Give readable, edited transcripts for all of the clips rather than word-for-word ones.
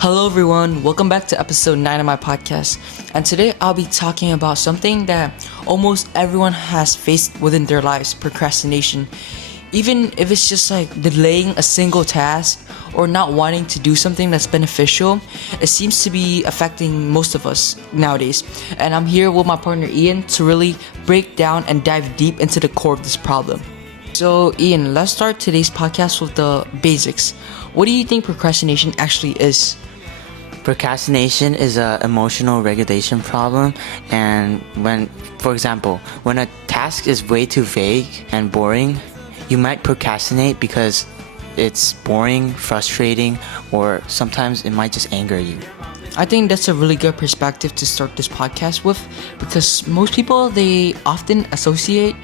Hello, everyone. Welcome back to episode 9 of my podcast. And today I'll be talking about something that almost everyone has faced within their lives: procrastination. Even if it's just like delaying a single task or not wanting to do something that's beneficial, it seems to be affecting most of us nowadays. And I'm here with my partner Ian to really break down and dive deep into the core of this problem. So, Ian, let's start today's podcast with the basics. What do you think procrastination actually is? Procrastination is an emotional regulation problem, and for example, when a task is way too vague and boring, you might procrastinate because it's boring, frustrating, or sometimes it might just anger you. I think that's a really good perspective to start this podcast with, because most people, they often associate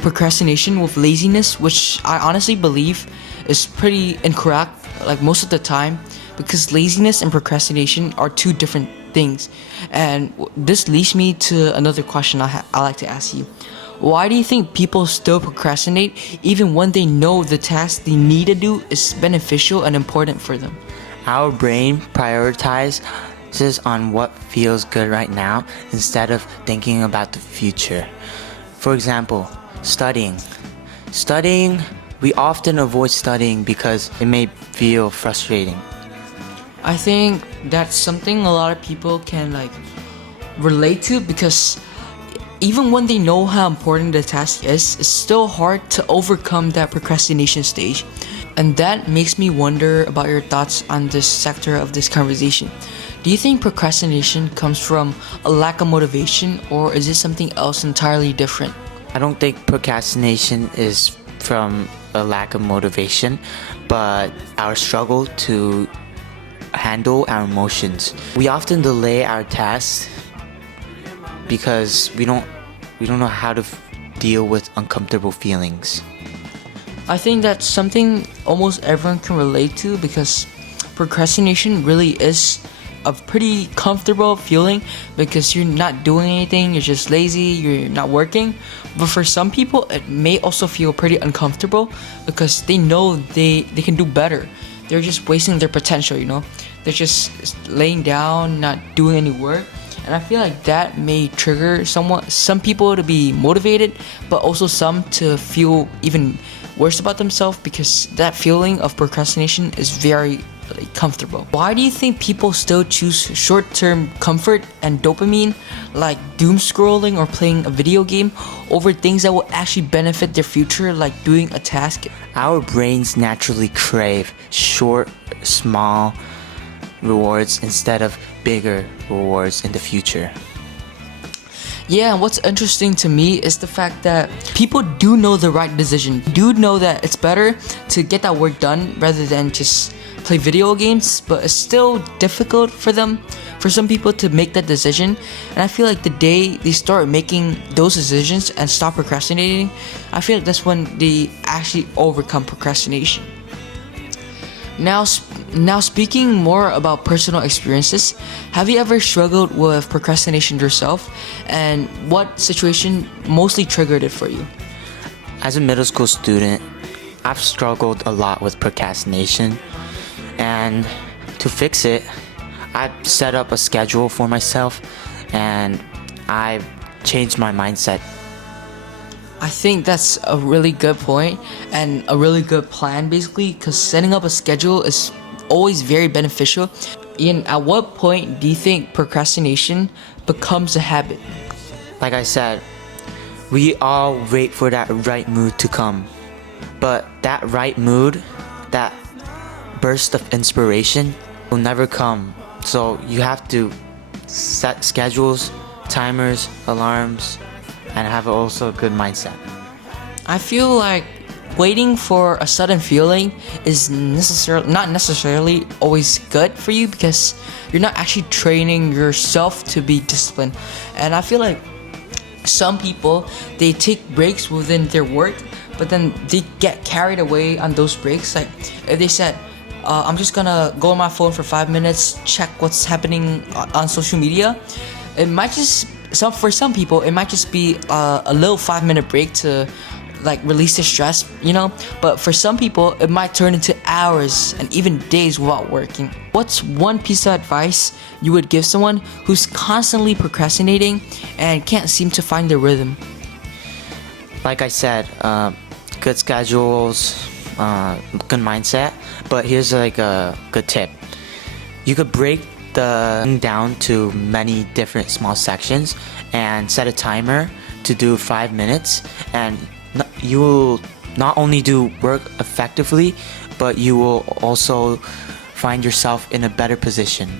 procrastination with laziness, which I honestly believe is pretty incorrect, like most of the time, because laziness and procrastination are two different things. And this leads me to another question I like to ask you. Why do you think people still procrastinate even when they know the task they need to do is beneficial and important for them? Our brain prioritizes on what feels good right now instead of thinking about the future. For example, studying. We often avoid studying because it may feel frustrating. I think that's something a lot of people can relate to, because even when they know how important the task is, it's still hard to overcome that procrastination stage. And that makes me wonder about your thoughts on this sector of this conversation. Do you think procrastination comes from a lack of motivation, or is it something else entirely different? I don't think procrastination is from a lack of motivation, but our struggle to handle our emotions. We often delay our tasks because we don't know how to deal with uncomfortable feelings. I think that's something almost everyone can relate to, because procrastination really is a pretty comfortable feeling, because you're not doing anything, you're just lazy, you're not working. But for some people, it may also feel pretty uncomfortable because they know they can do better. They're just wasting their potential, They're just laying down, not doing any work. And I feel like that may trigger some people to be motivated, but also some to feel even worse about themselves, because that feeling of procrastination is very comfortable. Why do you think people still choose short-term comfort and dopamine, like doom scrolling or playing a video game, over things that will actually benefit their future, like doing a task? Our brains naturally crave short, small rewards instead of bigger rewards in the future. Yeah, and what's interesting to me is the fact that people do know the right decision, do know that it's better to get that work done rather than just play video games, but it's still difficult for some people to make that decision. And I feel like the day they start making those decisions and stop procrastinating, I feel like that's when they actually overcome procrastination. Now speaking more about personal experiences, have you ever struggled with procrastination yourself, and what situation mostly triggered it for you? As a middle school student, I've struggled a lot with procrastination, and to fix it, I've set up a schedule for myself and I've changed my mindset. I think that's a really good point and a really good plan, basically, because setting up a schedule is always very beneficial. Ian, at what point do you think procrastination becomes a habit? Like I said, we all wait for that right mood to come, but that right mood, that burst of inspiration will never come. So you have to set schedules, timers, alarms, and have also a good mindset. I feel like waiting for a sudden feeling is not necessarily always good for you, because you're not actually training yourself to be disciplined. And I feel like some people, they take breaks within their work, but then they get carried away on those breaks. Like if they said, I'm just gonna go on my phone for 5 minutes, check what's happening on social media. It might just for some people, it might just be a little 5-minute break to like release the stress, but for some people it might turn into hours and even days without working. What's one piece of advice you would give someone who's constantly procrastinating and can't seem to find their rhythm? Like I said, good schedules, good mindset. But here's like a good tip. You could break the thing down to many different small sections and set a timer to do 5 minutes, and you will not only do work effectively, but you will also find yourself in a better position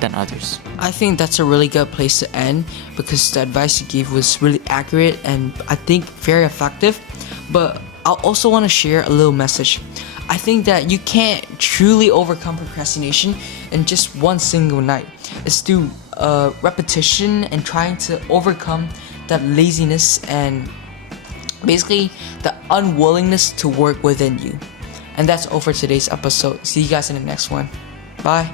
than others. I think that's a really good place to end because the advice you gave was really accurate and I think very effective. But I also want to share a little message. I think that you can't truly overcome procrastination in just one single night. It's through repetition and trying to overcome that laziness and basically the unwillingness to work within you. And that's all for today's episode. See you guys in the next one. Bye.